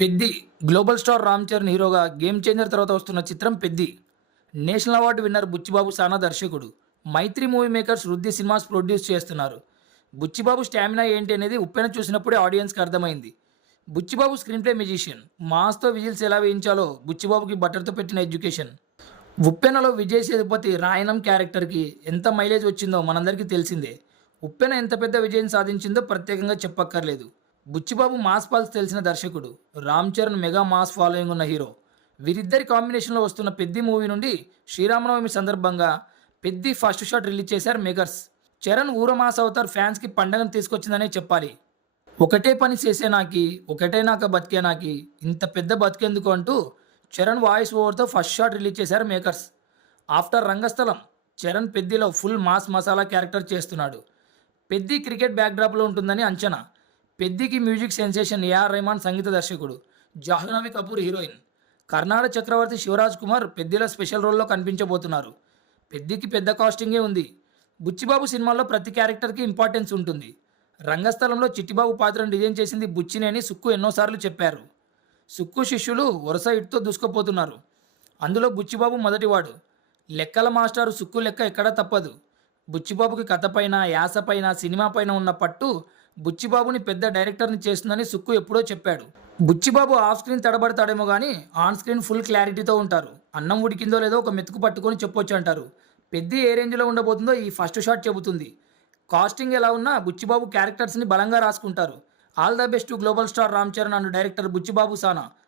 Peddi global star Ram Charan హీరోగా game changer తర్వాత వస్తున్న చిత్రం Peddi. National award winner Buchi Babu Sana దర్శకుడు. Mythri movie makers Vriddhi cinemas produce చేస్తున్నారు. బుచ్చిబాబు స్టామినా ఏంటి అనేది ఉప్పెన చూసినప్పుడే ఆడియన్స్కి అర్థమైంది. Buchi Babu screen play musician. మాస్తో విజిల్స్ ఎలా వేయించాలో బుచ్చిబాబుకి బట్టర్తో పెట్టిన ఎడ్యుకేషన్. ఉప్పెనలో విజయ్ సేతుపతి రాయనం క్యారెక్టర్కి ఎంత మైలేజ్ వచ్చిందో మనందరికీ తెలిసిందే. ఉప్పెన ఎంత పెద్ద విజయం సాధించిందో ప్రత్యేకంగా చెప్పక్కర్లేదు. బుచ్చిబాబు మాస్ పల్స్ తెలిసిన దర్శకుడు. Ram Charan mega mass following ఉన్న హీరో. వీరిద్దరి కాంబినేషన్లో వస్తున్న పెద్ది మూవీ నుండి శ్రీరామనవమి సందర్భంగా పెద్ది ఫస్ట్ షాట్ రిలీజ్ చేశారు మేకర్స్. చరణ్ ఊర మాస్ అవతార్ ఫ్యాన్స్కి పండగను తీసుకొచ్చిందనే చెప్పాలి. ఒకటే పని చేసే నాకి, ఒకటే నాక బతికే నాకి, ఇంత పెద్ద బతికేందుకు అంటూ చరణ్ వాయిస్ ఓవర్తో ఫస్ట్ షాట్ రిలీజ్ చేశారు మేకర్స్. ఆఫ్టర్ రంగస్థలం చరణ్ పెద్దిలో ఫుల్ మాస్ మసాలా క్యారెక్టర్ చేస్తున్నాడు. పెద్ది క్రికెట్ బ్యాక్డ్రాప్లో ఉంటుందని అంచనా. పెద్దికి మ్యూజిక్ సెన్సేషన్ ఏఆర్ రెహమాన్ సంగీత దర్శకుడు. జాహ్నవి కపూర్ హీరోయిన్. కర్ణాటక చక్రవర్తి శివరాజ్ కుమార్ పెద్దిలో స్పెషల్ రోల్లో కనిపించబోతున్నారు. పెద్దికి పెద్ద కాస్టింగే ఉంది. బుచ్చిబాబు సినిమాల్లో ప్రతి క్యారెక్టర్కి ఇంపార్టెన్స్ ఉంటుంది. రంగస్థలంలో చిట్టిబాబు పాత్రను డిజైన్ చేసింది బుచ్చినే అని సుక్కు ఎన్నోసార్లు చెప్పారు. సుక్కు శిష్యులు వరుస ఇటుతో దూసుకుపోతున్నారు. అందులో బుచ్చిబాబు మొదటివాడు. లెక్కల మాస్టారు సుక్కు లెక్క ఎక్కడా తప్పదు. బుచ్చిబాబుకి కథపైన, యాసపైన, సినిమా పైన ఉన్న పట్టు బుచ్చిబాబుని పెద్ద డైరెక్టర్ని చేస్తుందని సుక్కు ఎప్పుడో చెప్పాడు. బుచ్చిబాబు ఆఫ్ స్క్రీన్ తడబడతాడేమో కానీ ఆన్ స్క్రీన్ ఫుల్ క్లారిటీతో ఉంటారు. అన్నం ఉడికిందో లేదో ఒక మెతుకు పట్టుకొని చెప్పొచ్చు అంటారు. పెద్ది ఏ రేంజ్లో ఉండబోతుందో ఈ ఫస్ట్ షాట్ చెబుతుంది. కాస్టింగ్ ఎలా ఉన్నా బుచ్చిబాబు క్యారెక్టర్స్ని బలంగా రాసుకుంటారు. All the best to global star Ram Charan and director Buchibabu సానా.